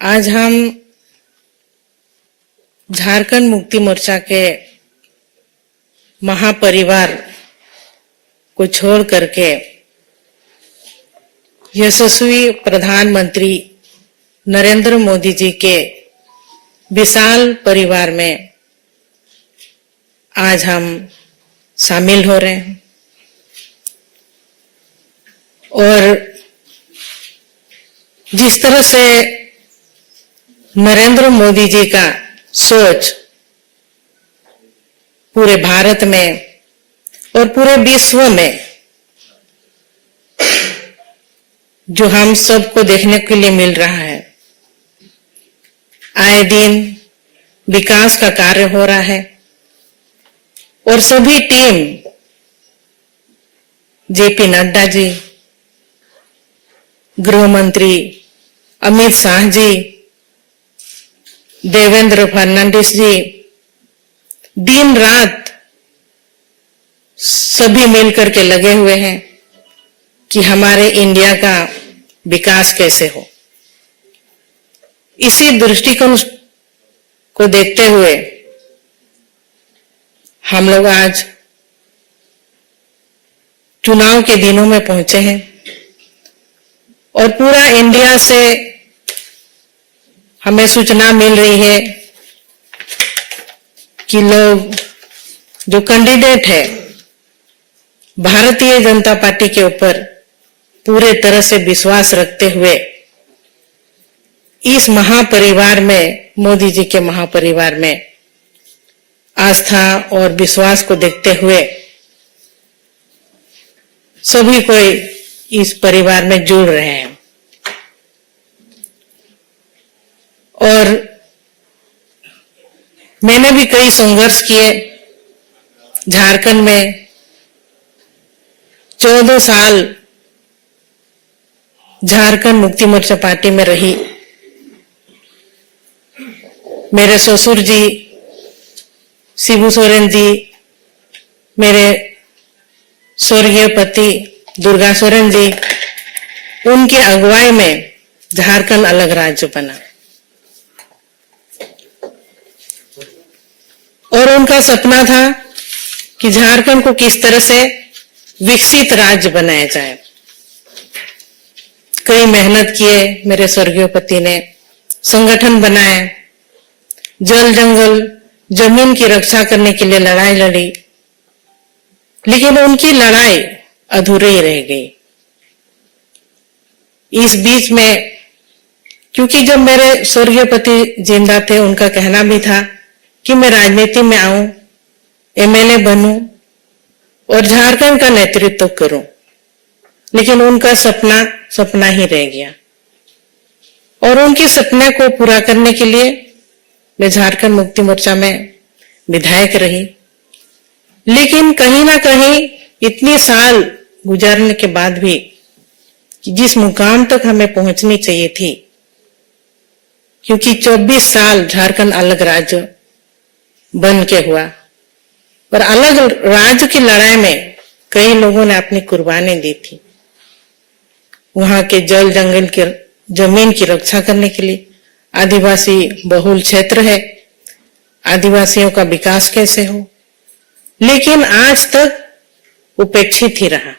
आज हम झारखंड मुक्ति मोर्चा के महापरिवार को छोड़ करके यशस्वी प्रधानमंत्री नरेंद्र मोदी जी के विशाल परिवार में आज हम शामिल हो रहे हैं। और जिस तरह से नरेंद्र मोदी जी का सोच पूरे भारत में और पूरे विश्व में जो हम सबको देखने के लिए मिल रहा है, आए दिन विकास का कार्य हो रहा है और सभी टीम जेपी नड्डा जी, गृह मंत्री अमित शाह जी, देवेंद्र फडणवीस जी, दिन रात सभी मिलकर के लगे हुए हैं कि हमारे इंडिया का विकास कैसे हो। इसी दृष्टिकोण को देखते हुए हम लोग आज चुनाव के दिनों में पहुंचे हैं और पूरा इंडिया से हमें सूचना मिल रही है कि लोग जो कैंडिडेट है भारतीय जनता पार्टी के ऊपर पूरे तरह से विश्वास रखते हुए इस महापरिवार में, मोदी जी के महापरिवार में आस्था और विश्वास को देखते हुए सभी कोई इस परिवार में जुड़ रहे हैं। और मैंने भी कई संघर्ष किए। झारखंड में 14 साल झारखंड मुक्ति मोर्चा पार्टी में रही। मेरे ससुर जी शिबू सोरेन जी, मेरे स्वर्गीय पति दुर्गा सोरेन जी, उनकी अगुवाई में झारखंड अलग राज्य बना और उनका सपना था कि झारखंड को किस तरह से विकसित राज्य बनाया जाए। कई मेहनत किए मेरे स्वर्गीय पति ने, संगठन बनाए, जल जंगल जमीन की रक्षा करने के लिए लड़ाई लड़ी, लेकिन उनकी लड़ाई अधूरी ही रह गई। इस बीच में क्योंकि जब मेरे स्वर्गीय पति जिंदा थे, उनका कहना भी था कि मैं राजनीति में आऊं, एमएलए बनूं और झारखंड का नेतृत्व करूं, लेकिन उनका सपना ही रह गया। और उनके सपने को पूरा करने के लिए मैं झारखंड मुक्ति मोर्चा में विधायक रही। लेकिन कहीं ना कहीं इतने साल गुजारने के बाद भी जिस मुकाम तक हमें पहुंचनी चाहिए थी, क्योंकि 24 साल झारखंड अलग राज्य बन के हुआ और अलग राज्य की लड़ाई में कई लोगों ने अपनी कुर्बानी दी थी। वहां के जल जंगल के जमीन की रक्षा करने के लिए, आदिवासी बहुल क्षेत्र है, आदिवासियों का विकास कैसे हो, लेकिन आज तक उपेक्षित ही रहा।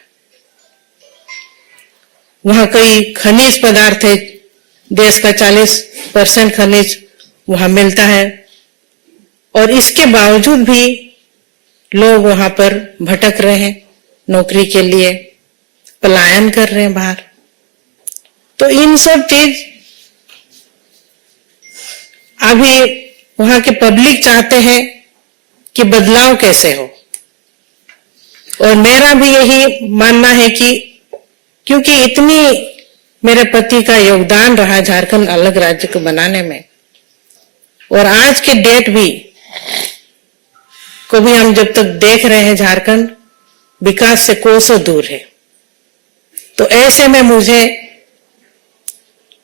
वहां कई खनिज पदार्थ है, देश का 40% खनिज वहां मिलता है और इसके बावजूद भी लोग वहां पर भटक रहे हैं, नौकरी के लिए पलायन कर रहे हैं बाहर। तो इन सब चीज अभी वहां के पब्लिक चाहते हैं कि बदलाव कैसे हो। और मेरा भी यही मानना है कि क्योंकि इतनी मेरे पति का योगदान रहा झारखंड अलग राज्य को बनाने में, और आज के डेट भी को भी हम जब तक देख रहे हैं झारखंड विकास से कोसों दूर है, तो ऐसे में मुझे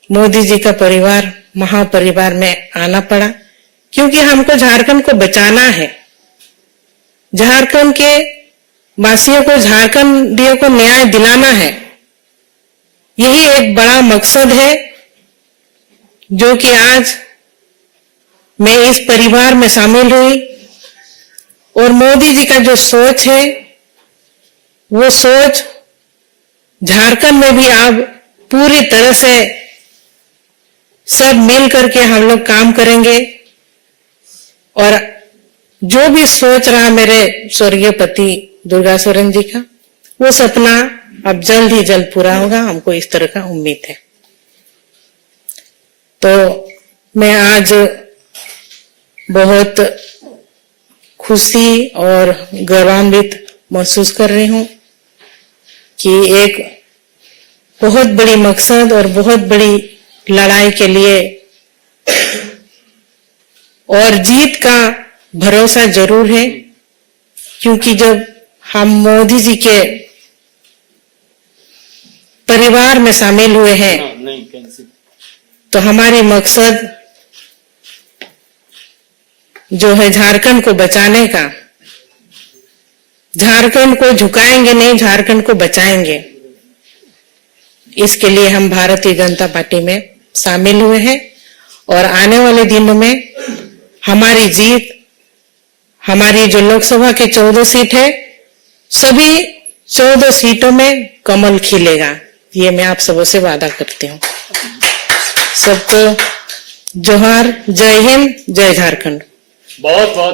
मोदी जी का परिवार, महापरिवार में आना पड़ा, क्योंकि हमको झारखंड को बचाना है। झारखंड के वासियों को, झारखंडियों को न्याय दिलाना है। यही एक बड़ा मकसद है जो कि आज मैं इस परिवार में शामिल हुई और मोदी जी का जो सोच है वो सोच झारखंड में भी अब पूरी तरह से सब मिल करके हम लोग काम करेंगे और जो भी सोच रहा मेरे स्वर्गीय पति दुर्गा सोरेन जी का वो सपना अब जल्द ही जल्द पूरा होगा, हमको इस तरह का उम्मीद है। तो मैं आज बहुत खुशी और गौरवान्वित महसूस कर रही हूं कि एक बहुत बड़ी मकसद और बहुत बड़ी लड़ाई के लिए और जीत का भरोसा जरूर है, क्योंकि जब हम मोदी जी के परिवार में शामिल हुए हैं तो हमारी मकसद जो है झारखंड को बचाने का, झारखंड को झुकाएंगे नहीं, झारखंड को बचाएंगे। इसके लिए हम भारतीय जनता पार्टी में शामिल हुए हैं और आने वाले दिनों में हमारी जीत, हमारी जो लोकसभा के 14 सीट है, सभी 14 सीटों में कमल खिलेगा, ये मैं आप सबों से वादा करती हूँ। सबको जोहार, जय हिंद, जय झारखंड। बहुत बहुत